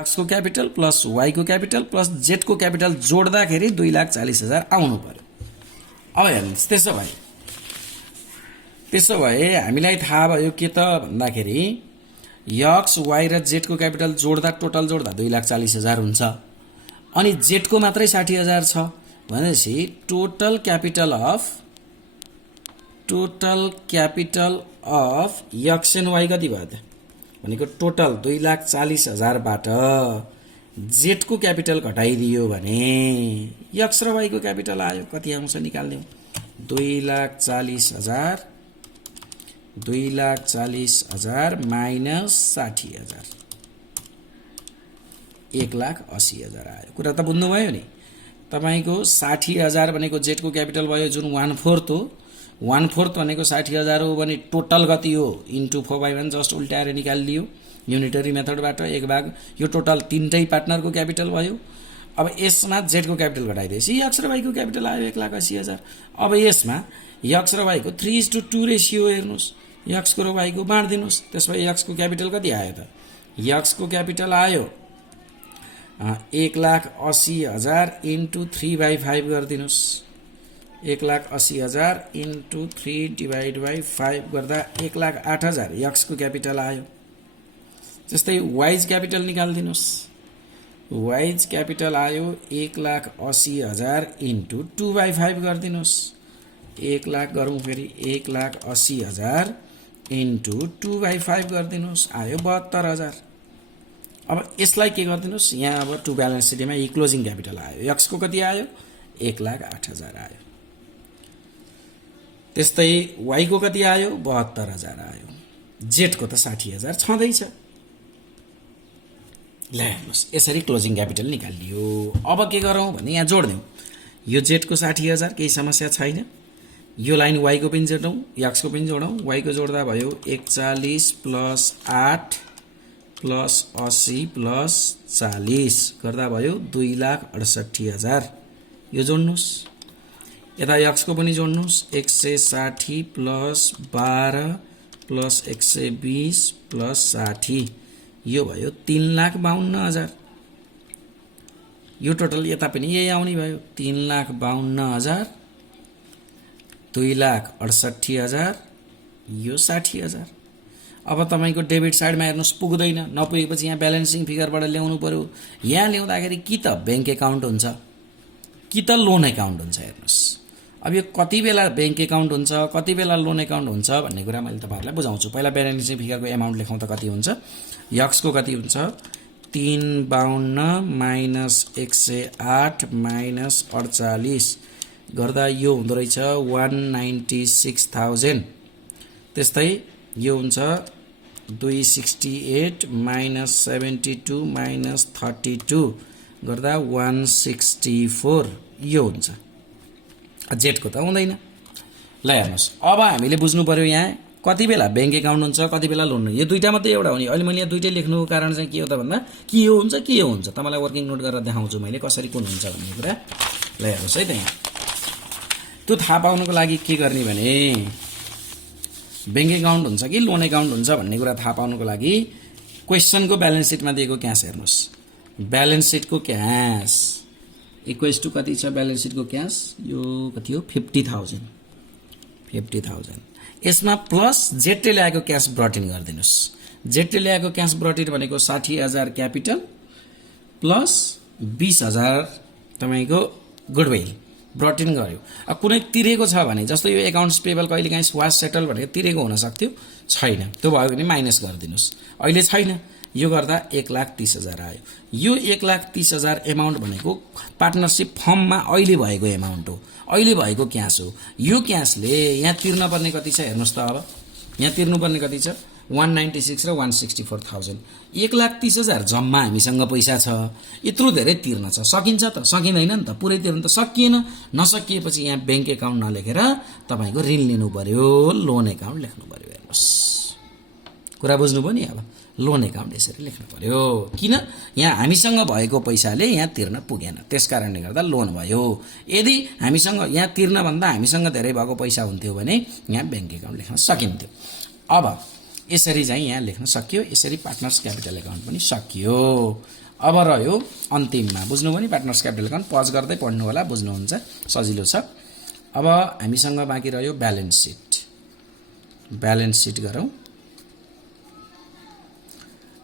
एक्सको capital plus वाईको capital plus जेडको capital जोड्दाखेरि 2,40,000 आउनु पर्यो। अब हेर्नुहोस्, त्यसो भए हामीलाई थाहा भयो के त भन्दाखेरि एक्स वाई र जेडको क्यापिटल जोड्दा टोटल जोड्दा 2,40,000 हुन्छ। अनि जेडको मात्रै 60,000 छ भनेपछि total capital of X and Y कति भयो त भनेको टोटल 2,40,000 बाट जेडको क्यापिटल घटाइदियो भने एक्स र वाईको क्यापिटल आयो, कति आउँछ निकाल्दिउँ। 2,40,000 माइनस 60,000 1,80,000 आयो। कुरा त बुझ्नुभयो नि। तपाईको 60,000 भनेको जेडको क्यापिटल भयो जुन 1/4 हो। 1/4 भनेको 60,000 हो भने टोटल कति हो इन्टु 4/1 जस्ट उल्टाएर निकालिदियो युनिटरी मेथडबाट 1/, यो टोटल तीनटै पार्टनरको क्यापिटल भयो। अब यसमा जेडको क्यापिटल घटाइदिएपछि एक्स र वाईको क्यापिटल आयो 1,80,000। अब यसमा एक्स र वाईको 3:2 रेसियो हेर्नुहोस्, एक्सको र वाईको बाँड्दिनुहोस्। त्यसपछि एक्सको क्यापिटल कति आयो त? एक्सको क्यापिटल आयो 1,80,000 इन्टु 3/5 गरिदिनुहोस्। 1,80,000 इन्टु 3/5 गर्दा 1,08,000 एक्सको क्यापिटल आयो। जस्तै वाइज क्यापिटल निकालिदिनुहोस्। वाइज क्यापिटल आयो 1,80,000 इन्टु 2/5 गरिदिनुहोस्। 1,00,000 गरौँ फेरि 1,80,000 इन्टु 2/5 गरिदिनुहोस्, आयो 72,000। अब यसलाई के गरिदिनुहोस्, यहाँ अब टु ब्यालेन्स सिटीमा यी क्लोजिङ क्यापिटल आयो। एक्सको कति आयो? 1,08,000 आयो। त्यस्तै वाईको कति आयो? 72,000 आयो। जेडको त 60,000 छँदैछ। ल हेर्नुहोस्, यसरी क्लोजिङ क्यापिटल निकालियो। अब के गरौँ भने यहाँ जोड्दिउँ। यो जेडको 60,000 केही समस्या छैन। यो लाइन वाईको पनि जोडौँ, एक्सको पनि जोडौँ। वाईको जोड्दा भयो 41 प्लस 8 प्लस 80 प्लस 40 गर्दा भयो 2,68,000। यो जोड्नुहोस्। यता एक्सको पनि जोड्नुहोस्। 160 प्लस 12 प्लस 120 प्लस 60 यो भयो 3,52,000। यो टोटल यता पनि यही आउने भयो 3,52,000, 2,68,000, यो 60,000। अब तपाईको डेबिट साइडमा हेर्नुहोस् पुग्दैन, नपुगेपछि यहाँ ब्यालेन्सिङ फिगरबाट ल्याउनु पर्यो। यहाँ ल्याउँदाखेरि कि त ब्याङ्क एकाउन्ट हुन्छ कि त लोन एकाउन्ट हुन्छ। हेर्नुहोस्, अब यो कति बेला ब्याङ्क एकाउन्ट हुन्छ कति बेला लोन एकाउन्ट हुन्छ भन्ने कुरा मैले तपाईहरुलाई बुझाउँछु। पहिला ब्यालेन्सिङ फिगरको एमाउन्ट लेखौँ त कति हुन्छ। एक्सको कति हुन्छ? 352 माइनस 108 माइनस 48 गर्दा यो हुँदो रहेछ 196,000। त्यस्तै यो हुन्छ 268 माइनस 72 माइनस 32 गर्दा 164 यो हुन्छ। जेडको त हुँदैन। ल हेर्नुहोस्, अब हामीले बुझ्नु पर्यो यहाँ कति बेला ब्याङ्क एकाउन्ट हुन्छ कति बेला लोन। यो दुईटा मात्रै एउटा हो नि। अहिले मैले यहाँ दुईटै लेख्नुको कारण चाहिँ के हो त भन्दा के यो हुन्छ के यो हुन्छ। तपाईलाई वर्किङ नोट गरेर देखाउँछु मैले कसरी कुन हुन्छ भन्ने कुरा। ल हेर्नुहोस् है त, यहाँ त्यो थाहा पाउनको लागि के गर्ने भने ब्याङ्क एकाउन्ट हुन्छ कि लोन एकाउन्ट हुन्छ भन्ने कुरा थाहा पाउनको लागि क्वेसनको ब्यालेन्स सिटमा दिएको क्यास हेर्नुहोस्। ब्यालेन्स सिटको क्यास इक्वेस टु कति छ? ब्यालेन्स सिटको क्यास यो कति हो? 50,000। यसमा प्लस जेडले ल्याएको क्यास ब्रट इन गरिदिनुहोस्। जेडले ल्याएको क्यास ब्रट इन भनेको 60,000 क्यापिटल प्लस 20,000 तपाईको गुडविल ब्रट इन गर्यो। अब कुनै तिरेको छ भने जस्तो यो एकाउन्ट्स पेबल कहिलेकाहीँ वाज सेटल भनेको तिरेको हुन सक्थ्यो, छैन। त्यो भयो भने माइनस गरिदिनुहोस्। अहिले छैन, यो गर्दा 1,30,000 आयो। यो 1,30,000 एमाउन्ट भनेको पार्टनरसिप फर्ममा अहिले भएको एमाउन्ट हो, अहिले भएको क्यास हो। यो क्यासले यहाँ तिर्नुपर्ने कति छ हेर्नुहोस् त। अब यहाँ तिर्नुपर्ने कति छ? 196 र 164,000। 1,30,000 जम्मा हामीसँग पैसा छ। यत्रो धेरै तिर्न छ, सकिन्छ त? सकिँदैन नि त, पुरै तिर्न त सकिएन। नसकिएपछि यहाँ ब्याङ्क एकाउन्ट नलेखेर तपाईको ऋण लिनु पर्यो, लोन एकाउन्ट लेख्नु पर्यो। हेर्नुहोस्, कुरा बुझ्नुभयो नि। अब लोन एकाउन्ट यसरी लेख्नु पर्यो। किन? यहाँ हामीसँग भएको पैसाले यहाँ तिर्न पुगेन, त्यसकारणले गर्दा लोन भयो। यदि हामीसँग यहाँ तिर्न भन्दा हामीसँग धेरै भएको पैसा हुन्थ्यो भने यहाँ ब्याङ्क एकाउन्ट लेख्न सकिन्थ्यो। अब यसरी चाहिँ यहाँ लेख्न सकियो। यसरी पार्टनर्स क्यापिटल एकाउन्ट पनि सकियो। अब रह्यो अन्तिममा बुझ्नुभयो नि पार्टनर्स क्यापिटल अकाउन्ट पज गर्दै पढ्नु होला बुझ्नुहुन्छ सजिलो छ। अब हामीसँग बाँकी रह्यो ब्यालेन्स सिट। ब्यालेन्स सिट गरौँ।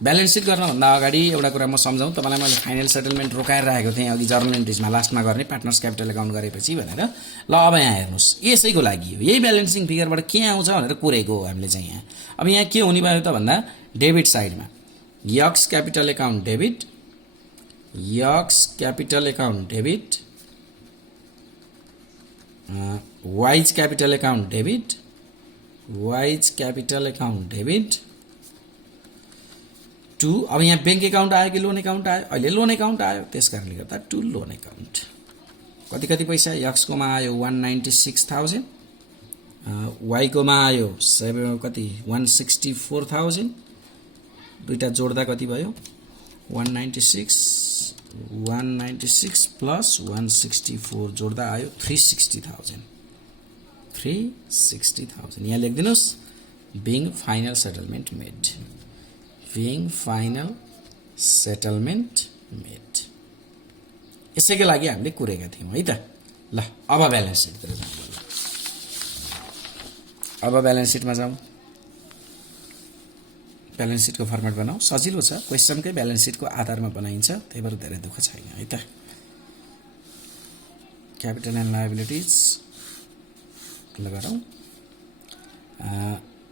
ब्यालेन्स सिट गर्नभन्दा अगाडि एउटा कुरा म सम्झाउँ तपाईँलाई मैले फाइनल सेटलमेन्ट रोकाएर राखेको थिएँ अघि जर्नल एन्ट्रिजमा लास्टमा गर्ने पार्टनर्स क्यापिटल अकाउन्ट गरेपछि भनेर। ल अब यहाँ हेर्नुहोस् यसैको लागि हो, यही ब्यालेन्सिङ फिगरबाट के आउँछ भनेर कुरेको हो हामीले चाहिँ यहाँ। अब यहाँ के हुने भयो त भन्दा डेबिट साइडमा X capital account debit, X capital account debit, Y's capital account debit, Y's capital account debit to. अब यहाँ बैंक अकाउन्ट आयो कि लोन अकाउन्ट आयो? अहिले लोन अकाउन्ट आयो, त्यस कारणले गर्दा टू लोन अकाउन्ट। कति कति पैसा? यक्सकोमा आयो 196,000, वाइकोमा आयो कति 164,000, दुईटा जोड्दा कति भयो 196 प्लस 164 जोड्दा आयो 360,000, 360,000। यहाँ लेखिदिनुहोस् being final settlement made, being final settlement made. यसैको लागि हामीले कुरेका थियौँ है त। ल अब ब्यालेन्स सिटतिर जाउँ। अब ब्यालेन्स सिटमा जाउँ। ब्यालेन्स सिटको फर्मेट बनाऊ, सजिलो छ, क्वेसनकै ब्यालेन्स सिटको आधारमा बनाइन्छ, त्यही भएर धेरै दुःख छैन है त। क्यापिटल एन्ड लायबिलिटिज ल गरौँ।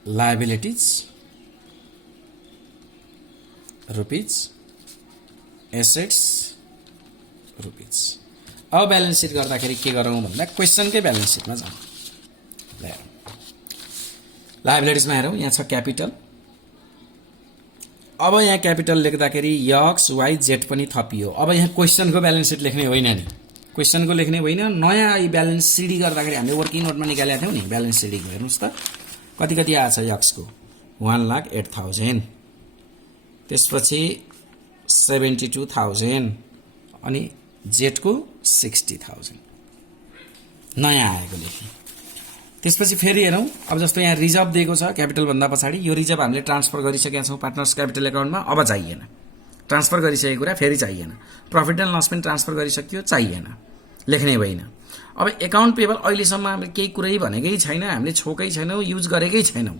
Liabilities rupees, assets rupees. अब ब्यालेन्स सिट गर्दाखेरि के गरौँ भन्दा क्वेसनकै ब्यालेन्स सिटमा जाउँ। लायबिलिटिजमा हेरौँ, यहाँ छ क्यापिटल। अब यहाँ क्यापिटल लेख्दाखेरि यक्स वाइ जेड पनि थपियो। अब यहाँ क्वेसनको ब्यालेन्स सिट लेख्ने होइन नि, क्वेसनको लेख्ने होइन, नयाँ ब्यालेन्स सिडी गर्दाखेरि हामीले वर्किङ नोटमा निकालेका थियौँ नि ब्यालेन्स सिडीको। हेर्नुहोस् त कति कति आएछ यक्सको 1,08,000, त्यसपछि 72,000 अनि जेटको 60,000 नयाँ आएको लेखेँ। त्यसपछि फेरि हेरौँ, अब जस्तो यहाँ रिजर्भ दिएको छ क्यापिटलभन्दा पछाडि, यो रिजर्भ हामीले ट्रान्सफर गरिसकेका छौँ पार्टनर्स क्यापिटल अकाउन्टमा, अब चाहिएन। ट्रान्सफर गरिसकेको कुरा फेरि चाहिएन। प्रफिट एन्ड लस पनि ट्रान्सफर गरिसकियो, चाहिएन, लेख्ने होइन। अब एकाउन्ट पेबल अहिलेसम्म हामीले केही कुरै भनेकै छैन, हामीले छोकै छैनौँ, युज गरेकै छैनौँ,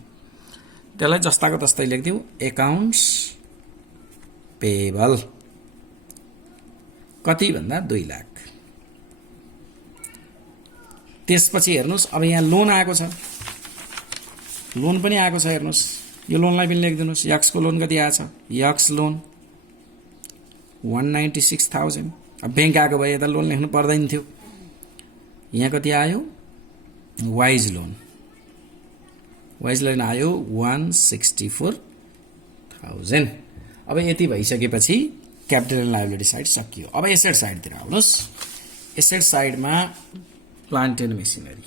त्यसलाई जस्ताको तस्तै लेखिदिउँ एकाउन्ट्स पेबल। कति भन्दा 2 लाख। त्यसपछि हेर्नुहोस् अब यहाँ लोन आएको छ, लोन पनि आएको छ हेर्नुहोस्, यो लोनलाई पनि लेखिदिनुहोस्। यक्सको लोन कति आएछ? X loan 196,000। अब बैंक आएको भए यता लोन लेख्नु पर्दैन थियो। यहाँ कति आयो? वाइज लोन, वाइज लोन आयो 164,000। अब यति भइसकेपछि क्यापिटल एन्ड लायबिलिटी साइड सकियो। अब एसेट साइडतिर आउनुहोस्। एसेट साइडमा plant and machinery,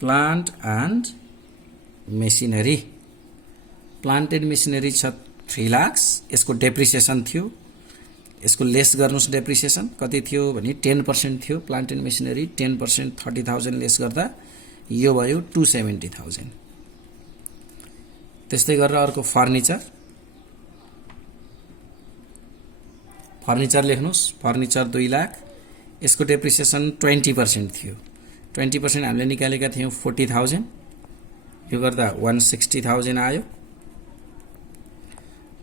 plant and machinery. Plant and machinery छ 3 लाख। यसको डेप्रिसिएसन थियो, यसको लेस गर्नुहोस्। डेप्रिसिएसन कति थियो भने 10% थियो। प्लान्ट एन्ड मेसिनरी 10% 30,000 लेस गर्दा यो भयो 270,000। त्यस्तै गरेर अर्को फर्निचर, फर्निचर लेख्नुहोस्। फर्निचर 2 लाख, यसको डेप्रिसिएसन 20% थियो। 20% हामीले निकालेका थियौँ 40,000, यो गर्दा 160,000 आयो।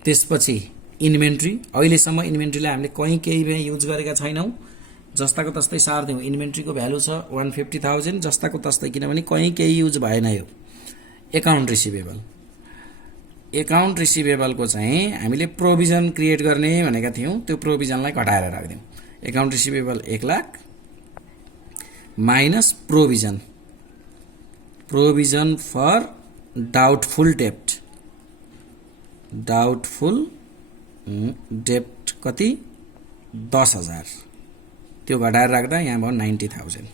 त्यसपछि इन्भेन्ट्री, अहिलेसम्म इन्भेन्ट्रीलाई हामीले कहीँ केही युज गरेका छैनौँ, जस्ताको तस्तै सार्दिउँ। इन्भेन्ट्रीको भ्यालु छ 150,000 जस्ताको तस्तै, किनभने कहीँ केही युज भएन यो। एकाउन्ट रिसिभेबल, एकाउन्ट रिसिभेबलको चाहिँ हामीले प्रोभिजन क्रिएट गर्ने भनेका थियौँ, त्यो प्रोभिजनलाई घटाएर राखिदिउँ। Account receivable 1 lakh minus provision, provision for doubtful dept, doubtful डेप्ट कति 10,000, त्यो घटाएर राख्दा यहाँ भयो 90,000।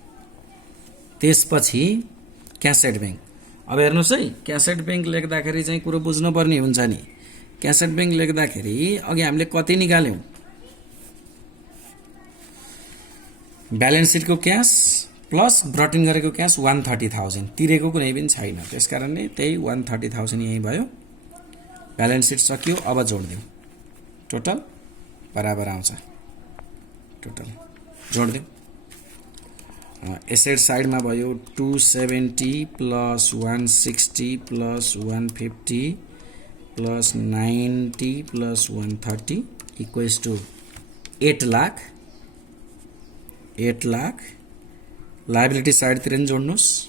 त्यसपछि क्यासेट ब्याङ्क। अब हेर्नुहोस् है, क्यासेट ब्याङ्क लेख्दाखेरि चाहिँ कुरो बुझ्नुपर्ने हुन्छ नि। क्यासेट ब्याङ्क लेख्दाखेरि अघि हामीले कति निकाल्यौँ? ब्यालेन्स सिटको क्यास प्लस ब्रटिङ गरेको क्यास 130,000, तिरेको कुनै पनि छैन, त्यसकारणले त्यही 130,000 यही भयो। ब्यालेन्स सिट सकियो। अब जोडिदिउँ, टोटल बराबर आउँछ टोटल जोड्दिउँ एसेट साइडमा भयो 270 plus 160 plus 150 plus 90 plus 130 equals to 8 lakh liability साइडतिर नि जोड्नुस्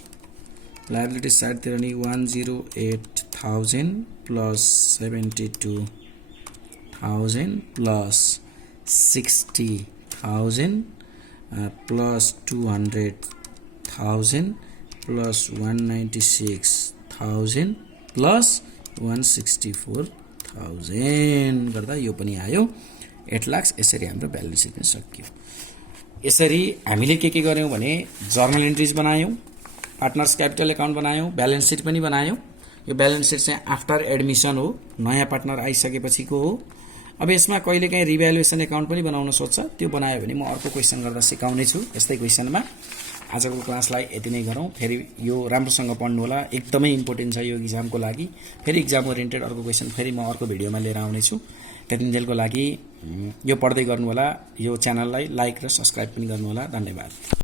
लायबिलिटी साइडतिर नि 108,000 plus 72,000 plus 60,000 plus 200,000 plus 196,000 plus 164,000 गर्दा यो पनि आयो 8 लाख। यसरी हाम्रो ब्यालेन्स सिट पनि सकियो। यसरी हामीले के गर्यौं भने जर्नल एन्ट्रिज बनायौं, पार्टनर्स क्यापिटल एकाउन्ट बनायौं, ब्यालेन्स सिट पनि बनायौं। यो ब्यालेन्स सिट चाहिँ आफ्टर एडमिसन हो, नयाँ पार्टनर आइसकेपछिको हो। अब यसमा कहिलेकाहीँ रिभ्यालुएसन एकाउन्ट पनि बनाउन सोध्छ, त्यो बनायो भने म अर्को क्वेशन गर्दा सिकाउने छु यस्तै क्वेशनमा। आजको क्लासलाई यति नै गरौँ। फेरि यो राम्रोसँग पढ्नु होला, एकदमै इम्पोर्टेन्ट छ यो एक्जामको लागि। फेरि एक्जाम ओरिएन्टेड अर्को क्वेशन फेरि म अर्को भिडियोमा लिएर आउने छु। त्यतिन्जेलको लागि यो पढ्दै गर्नु होला। यो च्यानललाई लाइक र सब्स्क्राइब पनि गर्नु होला। धन्यवाद।